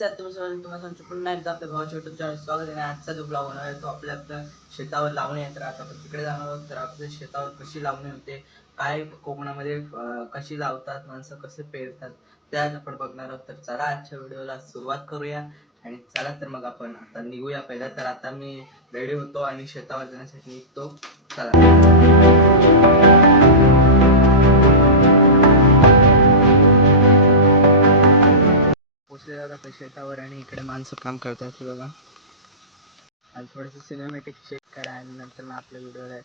नमस्कार तुम्हाला पुन्हा एकदा आपल्या भावाच्या युट्यूब चॅनल स्वागत आहे. आजचा जो ब्लॉग होणार आहे तो आपल्या शेतावर लावणी आहे. तर आता आपण तिकडे जाणार आहोत. तर आपल्या शेतावर कशी लावणी होते, काय कोकणामध्ये कशी लावतात, माणसं कसे पेरतात ते आज आपण बघणार आहोत. तर चला आजच्या व्हिडिओला सुरुवात करूया आणि चला तर मग आपण आता निघूया. पहिला तर आता मी रेडी होतो आणि शेतावर जाण्यासाठी निघतो. चला. पोचले शेतावर आणि इकडे माणसं काम करतात बघा. आणि थोडंसं सिनेमॅटिक चेक करा आणि नंतर मग आपल्या व्हिडिओला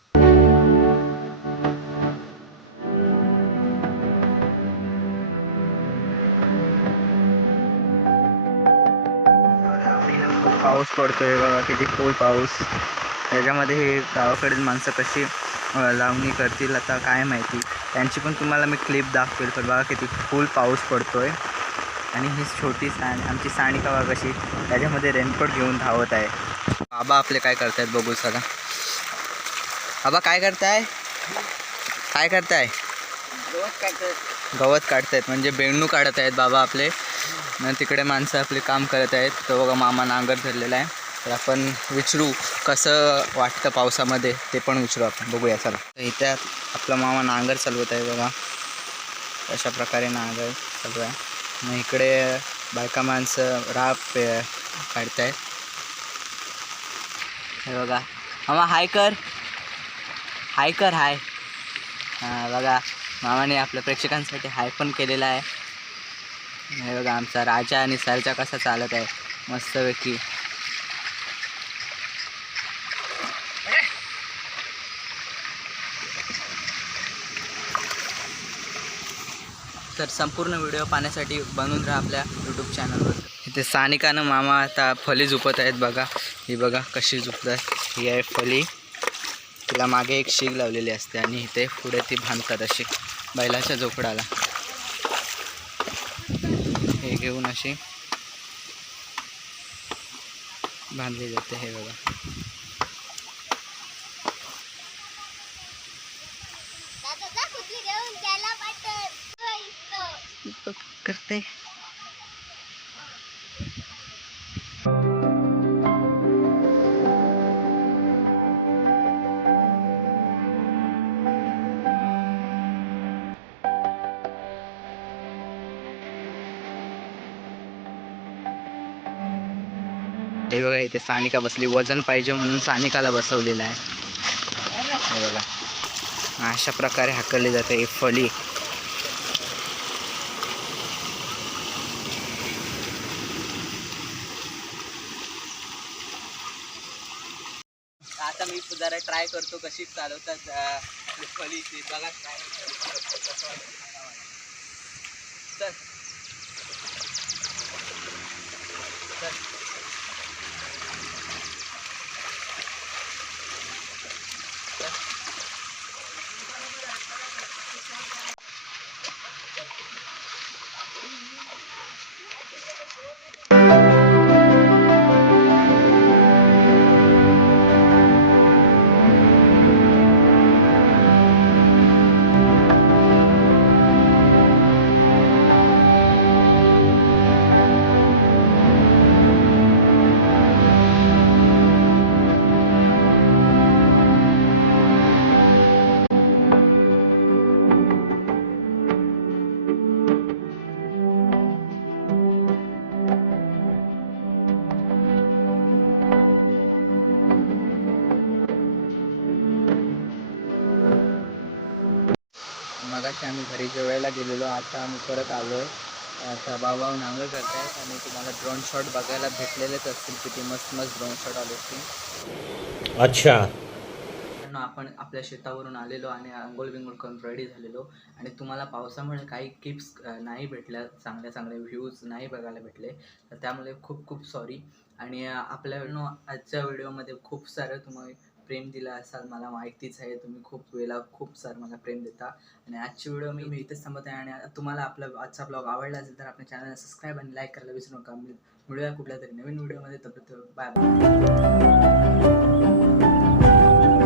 पाऊस पडतोय बघा, किती फुल पाऊस. त्याच्यामध्ये हे गावाकडील माणसं कशी लावणी करतील आता काय माहिती. त्यांची पण तुम्हाला मी क्लिप दाखवेल. तर बघा किती फुल पाऊस पडतोय आणि ही छोटी आमची सानिका बघा कशी त्याच्यामध्ये रेनकोट घेऊन धावत आहे. बाबा आपले काय करतायत बघू चला. बाबा काय करताय? गवत काढतायत म्हणजे बेंडू काढत आहेत बाबा आपले. तिकडे माणसं आपले काम करत आहेत. तर बघा मामा नांगर धरलेला आहे. तर आपण विचारू कसं वाटतं पावसामध्ये ते पण विचारू आपण, बघूया चला. इथे आपला मामा नांगर चालवत आहे बघा, अशा प्रकारे नांगर चालू आहे. मग इकडे बायका माणसं राप काढतायत. हे बघा मामा हाय कर हाय. हां बघा मामाने आपल्या प्रेक्षकांसाठी हाय पण केलेला आहे. हे बघा आमचा राजा आणि सरजा कसा चालत आहे मस्तपैकी. तर संपूर्ण व्हिडिओ पाहण्यासाठी बनवून राहा आपल्या यूट्यूब चॅनलवर. इथे सानिकानं मामा आता फली झुपत आहेत बघा. ही बघा कशी झुपतात. ही आहे फली. तिला मागे एक शीग लावलेली असते आणि इथे पुढे ती बांधतात अशी बैलाच्या झोपडाला. हे घेऊन अशी बांधली जाते. हे बघा करते. हे बघा इथे सानिका बसली. वजन पाहिजे म्हणून सानिकाला बसवलेलं आहे. हे बघा अशा प्रकारे हाकलली जाते ही फली. आता मी जरा ट्राय करतो कशी चालवतात फली ती बघा. ट्राय चल मगाशी आम्ही घरी जेवायला गेलेलो. आता आम्ही परत आलो आहे. आता बाबा नांगर करतायत आणि तुम्हाला ड्रोन शॉट बघायला भेटलेलेच असतील. किती मस्त मस्त ड्रोन शॉट आले असतील. अच्छा आपण आपल्या शेतावरून आलेलो आणि आंघोळ बिंघोळ करून रेडी झालेलो आणि तुम्हाला पावसामुळे काही क्लिप्स नाही भेटल्या, चांगल्या व्ह्यूज नाही बघायला भेटले. तर त्यामुळे खूप खूप सॉरी. आणि आपल्या आजच्या व्हिडिओमध्ये खूप सारं तुम्ही प्रेम दिला असाल, मला माहितीच आहे. तुम्ही खूप सारं मला प्रेम देता. आणि आजची व्हिडिओ मी इथेच थांबत आहे. आणि तुम्हाला आपला आजचा ब्लॉग आवडला असेल तर आपल्या चॅनलला सबस्क्राईब आणि लाईक करायला विसरू नका. मिळूया कुठल्या तरी नवीन व्हिडिओमध्ये. तोपर्यंत बाय.